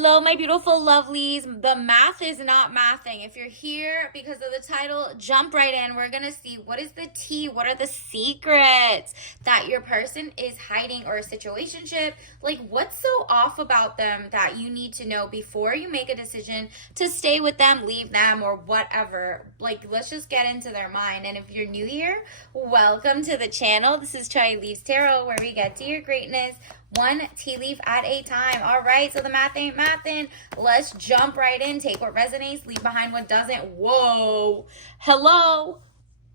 Hello, my beautiful lovelies. The math is not mathing. If you're here because of the title, jump right in. We're going to see what is the tea, what are the secrets that your person is hiding or a situationship. Like, what's so off about them that you need to know before you make a decision to stay with them, leave them, or whatever. Like, let's just get into their mind. And if you're new here, welcome to the channel. This is Chai Leaves Tarot, where we get to your greatness one tea leaf at a time. All right, so the math ain't mathin'. Let's jump right in. Take what resonates, leave behind what doesn't. Whoa. Hello.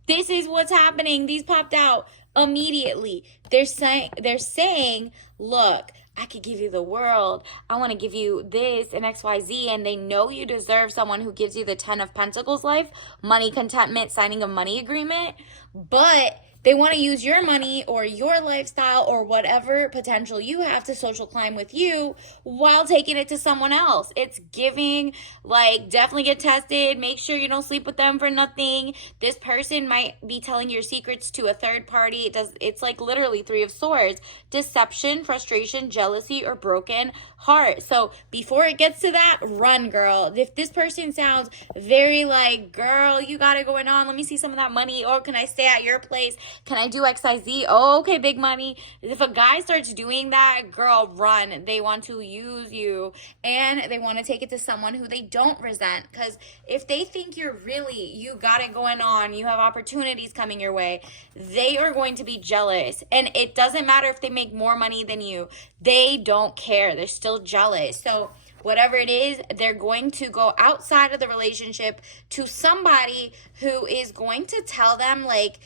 This is what's happening. These popped out immediately. They're saying, look, I could give you the world. I want to give you this and XYZ. And they know you deserve someone who gives you the 10 of Pentacles life, money, contentment, signing a money agreement. But they want to use your money or your lifestyle or whatever potential you have to social climb with you while taking it to someone else. It's giving, like, definitely get tested. Make sure you don't sleep with them for nothing. This person might be telling your secrets to a third party. It's like literally Three of Swords. Deception, frustration, jealousy, or broken heart. So before it gets to that, run, girl. If this person sounds very like, girl, you got it going on, let me see some of that money, or can I stay at your place? Can I do XYZ? Oh, okay, big money. If a guy starts doing that, girl, run. They want to use you, and they want to take it to someone who they don't resent. Because if they think you got it going on, you have opportunities coming your way, they are going to be jealous. And it doesn't matter if they make more money than you. They don't care. They're still jealous. So whatever it is, they're going to go outside of the relationship to somebody who is going to tell them, like,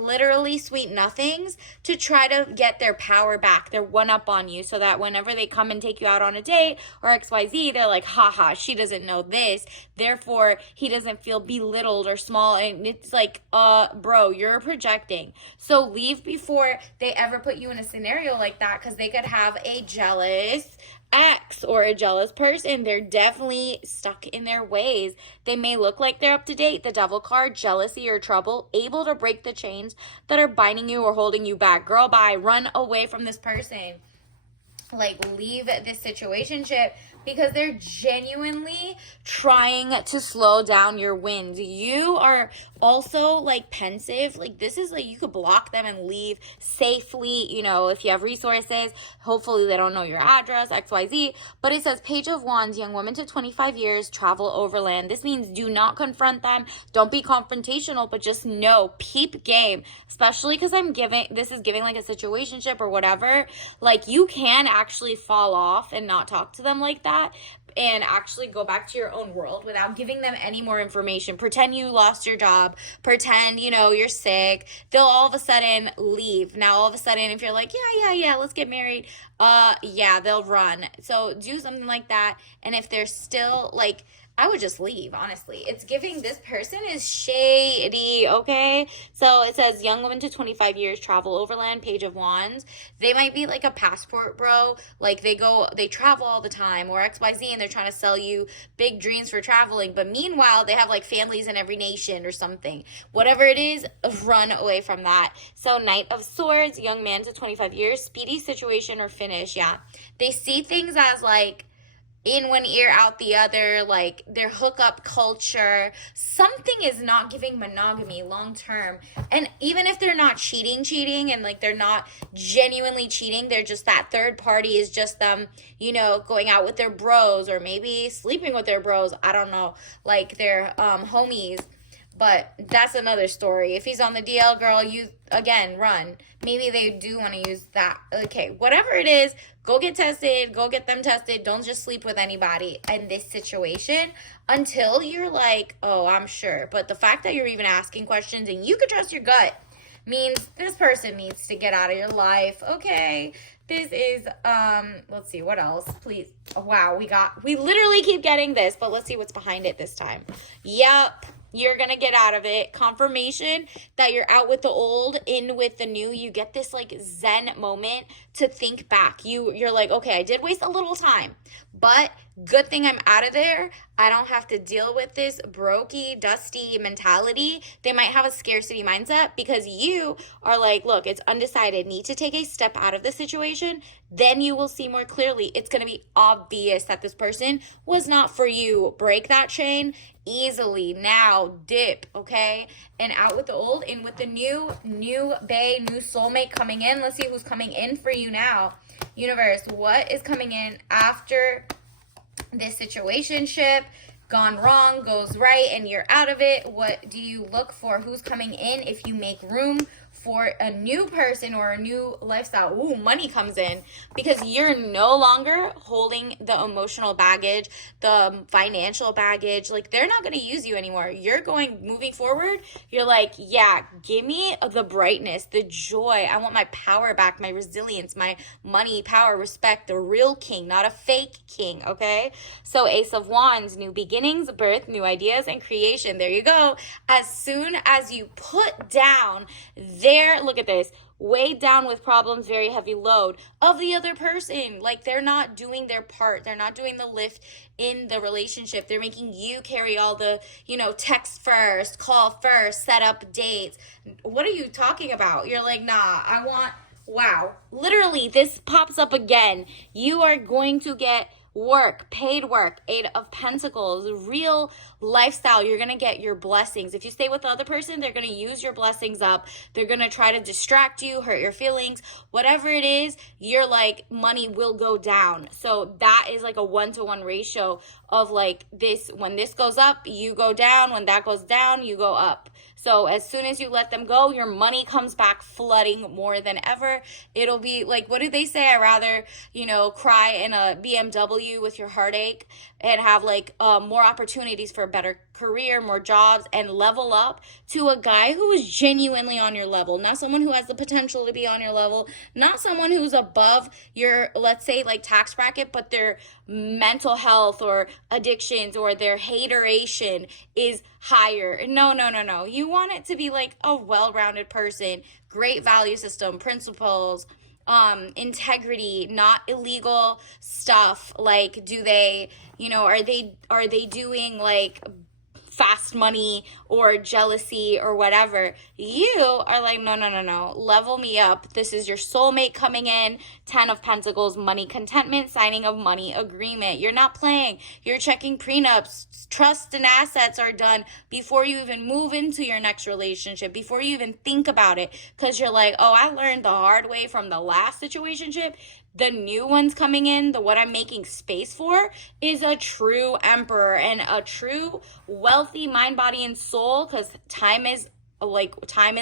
literally sweet nothings to try to get their power back, their one up on you, so that whenever they come and take you out on a date or XYZ, they're like, haha, she doesn't know this, therefore he doesn't feel belittled or small. And it's like, bro, you're projecting. So leave before they ever put you in a scenario like that, because they could have a jealous ex or a jealous person. They're definitely stuck in their ways. They may look like they're up to date. The devil card, jealousy or trouble, able to break the chains that are binding you or holding you back. Girl, bye. Run away from this person. Like, leave this situationship, because they're genuinely trying to slow down your wins. You are also, like, pensive. Like, this is like, you could block them and leave safely, you know, if you have resources. Hopefully they don't know your address, XYZ. But it says Page of Wands, young woman to 25 years, travel overland. This means do not confront them. Don't be confrontational, but just know, peep game. Especially because this is giving like a situationship or whatever. Like, you can actually fall off and not talk to them like that, and actually go back to your own world without giving them any more information. Pretend you lost your job. Pretend, you know, you're sick. They'll all of a sudden leave. Now, all of a sudden, if you're like, yeah, let's get married, yeah, they'll run. So do something like that. And if they're still, like, I would just leave, honestly. It's giving this person is shady, okay? So it says young woman to 25 years, travel overland, Page of Wands. They might be like a passport bro. Like, they travel all the time, or XYZ, and they're trying to sell you big dreams for traveling. But meanwhile, they have like families in every nation or something. Whatever it is, run away from that. So Knight of Swords, young man to 25 years, speedy situation or finish. Yeah. They see things as like, in one ear, out the other, like their hookup culture. Something is not giving monogamy long term. And even if they're not cheating, and like they're not genuinely cheating, they're just that third party is just them, you know, going out with their bros, or maybe sleeping with their bros. I don't know, like their homies. But that's another story. If he's on the DL, girl, you, again, run. Maybe they do want to use that. Okay, whatever it is, go get tested. Go get them tested. Don't just sleep with anybody in this situation until you're like, oh, I'm sure. But the fact that you're even asking questions and you can trust your gut means this person needs to get out of your life. Okay, this is, let's see, what else? Please. Oh, wow, we literally keep getting this, but let's see what's behind it this time. Yep. You're going to get out of it. Confirmation that you're out with the old, in with the new. You get this like Zen moment to think back. You're like, okay, I did waste a little time, but Good thing I'm out of there. I don't have to deal with this brokey, dusty mentality. They might have a scarcity mindset because you are like, look, it's undecided. Need to take a step out of the situation. Then you will see more clearly. It's going to be obvious that this person was not for you. Break that chain easily. Now dip, okay? And out with the old, in with the new bae, new soulmate coming in. Let's see who's coming in for you now. Universe, what is coming in after this situationship gone wrong, goes right, and you're out of it? What do you look for? Who's coming in if you make room for a new person or a new lifestyle? Ooh, money comes in because you're no longer holding the emotional baggage, the financial baggage. Like, they're not going to use you anymore. You're moving forward. You're like, yeah, give me the brightness, the joy. I want my power back, my resilience, my money, power, respect, the real king, not a fake king, okay? So Ace of Wands, new beginnings, birth, new ideas, and creation. There you go. As soon as you put down look at this, weighed down with problems, very heavy load of the other person. Like, they're not doing their part. They're not doing the lift in the relationship. They're making you carry all the, text first, call first, set up dates. What are you talking about? You're like, nah, wow. Literally, this pops up again. You are going to get work, paid work, Eight of Pentacles, real lifestyle. You're going to get your blessings. If you stay with the other person, they're going to use your blessings up. They're going to try to distract you, hurt your feelings, whatever it is. You're like, money will go down. So that is like a 1-to-1 ratio of like this. When this goes up, you go down. When that goes down, you go up. So as soon as you let them go, your money comes back flooding more than ever. It'll be like, what did they say? I'd rather, cry in a BMW with your heartache and have like more opportunities for a better career, more jobs, and level up to a guy who is genuinely on your level, not someone who has the potential to be on your level, not someone who's above your, let's say, like tax bracket, but their mental health or addictions or their hateration is higher. No. You want it to be like a well-rounded person, great value system, principles, integrity, not illegal stuff. Like, do they, are they doing like fast money or jealousy or whatever? You are like, no, level me up. This is your soulmate coming in. 10 of Pentacles, money contentment, signing of money agreement. You're not playing. You're checking prenups. Trust and assets are done before you even move into your next relationship, before you even think about it, because you're like, oh, I learned the hard way from the last situationship. The new ones coming in, what I'm making space for, is a true emperor and a true wealthy mind, body, and soul, because time is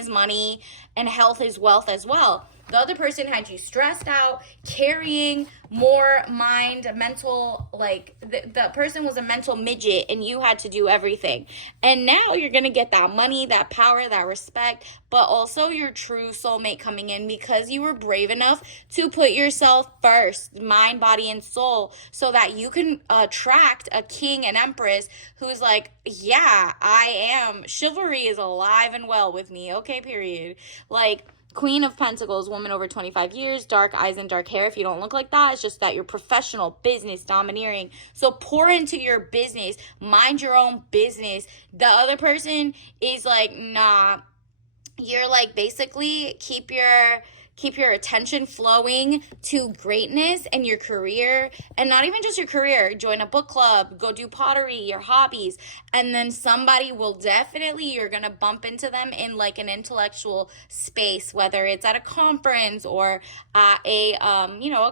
money and health is wealth as well. The other person had you stressed out, carrying more mind, mental, like the person was a mental midget and you had to do everything. And now you're going to get that money, that power, that respect, but also your true soulmate coming in because you were brave enough to put yourself first, mind, body, and soul, so that you can attract a king and empress who's like, yeah, I am. Chivalry is alive and well with me. Okay, period. Like, Queen of Pentacles, woman over 25 years, dark eyes and dark hair. If you don't look like that, it's just that you're professional, business, domineering. So pour into your business. Mind your own business. The other person is like, nah. You're like, basically keep your attention flowing to greatness and your career, and not even just your career. Join a book club, go do pottery, your hobbies, and then somebody will definitely, you're going to bump into them in like an intellectual space, whether it's at a conference or at a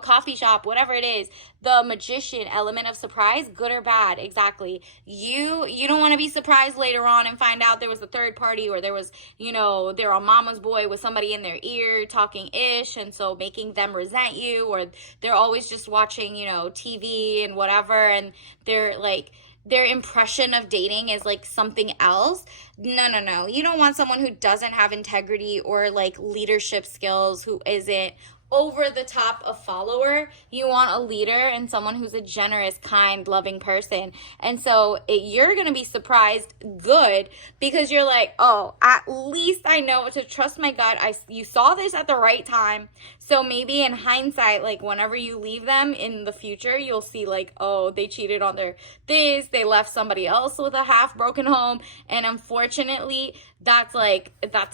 coffee shop, whatever it is. The magician, element of surprise, good or bad, exactly. You don't want to be surprised later on and find out there was a third party, or there was, they're on mama's boy with somebody in their ear talking ish, and so making them resent you, or they're always just watching, TV and whatever, and they're like, their impression of dating is like something else. No. You don't want someone who doesn't have integrity or like leadership skills, who isn't over the top a follower. You want a leader and someone who's a generous, kind, loving person. And so you're going to be surprised good, because you're like, oh, at least I know to trust my gut. You saw this at the right time. So maybe in hindsight, like whenever you leave them in the future, you'll see like, oh, they cheated on they left somebody else with a half broken home. And unfortunately, that's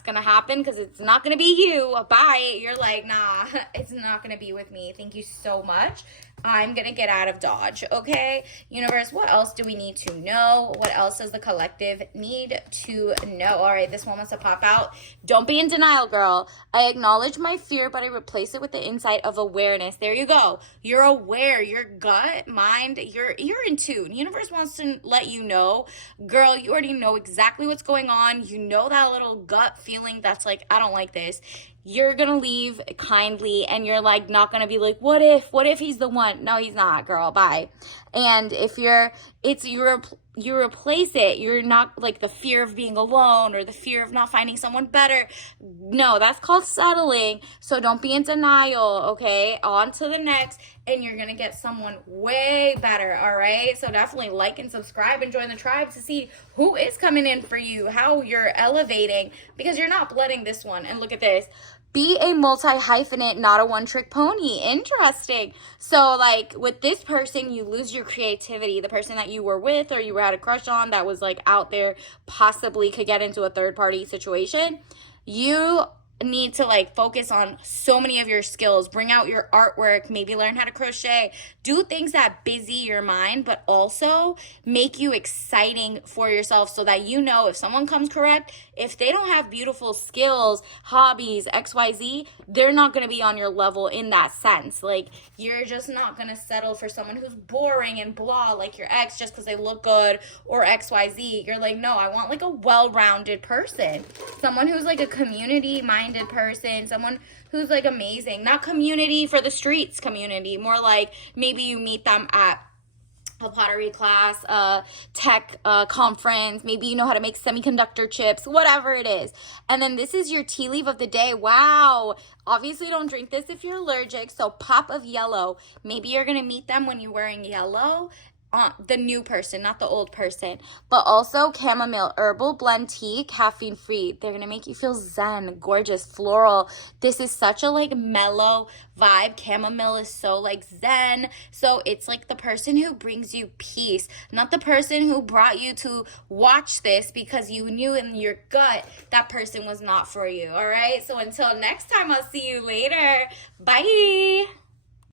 gonna happen, because it's not gonna be you. Bye. You're like, nah, it's not gonna be with me. Thank you so much. I'm gonna get out of Dodge. Okay, universe, what else do we need to know? What else does the collective need to know? All right, this one wants to pop out. Don't be in denial, girl. I acknowledge my fear, but I replace it with the insight of awareness. There you go. You're aware. Your gut, mind, you're in tune. Universe wants to let you know, girl, you already know exactly what's going on. You know that little gut feeling that's like, I don't like this. You're gonna leave kindly, and you're like not gonna be like, what if he's the one? No, he's not, girl. Bye. And if you replace it, you're not like the fear of being alone or the fear of not finding someone better. No, that's called settling. So don't be in denial. Okay, on to the next, and you're gonna get someone way better. All right, so definitely like and subscribe and join the tribe to see who is coming in for you, how you're elevating, because you're not blooding this one. And look at this. Be a multi-hyphenate, not a one-trick pony. Interesting. So, like, with this person, you lose your creativity. The person that you were with or you had a crush on that was, like, out there, possibly could get into a third-party situation. You need to like focus on so many of your skills. Bring out your artwork, maybe learn how to crochet, do things that busy your mind, but also make you exciting for yourself, so that you know if someone comes correct, if they don't have beautiful skills, hobbies, XYZ, they're not going to be on your level in that sense. Like, you're just not going to settle for someone who's boring and blah like your ex just because they look good or XYZ. You're like, no, I want like a well-rounded person, someone who's like a community-minded person, someone who's like amazing. Not community for the streets community, more like maybe you meet them at a pottery class, a tech conference, maybe you know how to make semiconductor chips, whatever it is. And then this is your tea leaf of the day. Wow. Obviously don't drink this if you're allergic, so pop of yellow. Maybe you're going to meet them when you're wearing yellow. The new person, not the old person. But also chamomile herbal blend tea, caffeine free. They're gonna make you feel zen, gorgeous, floral. This is such a like mellow vibe. Chamomile is so like zen. So it's like the person who brings you peace, not the person who brought you to watch this because you knew in your gut that person was not for you. All right, so until next time, I'll see you later. Bye.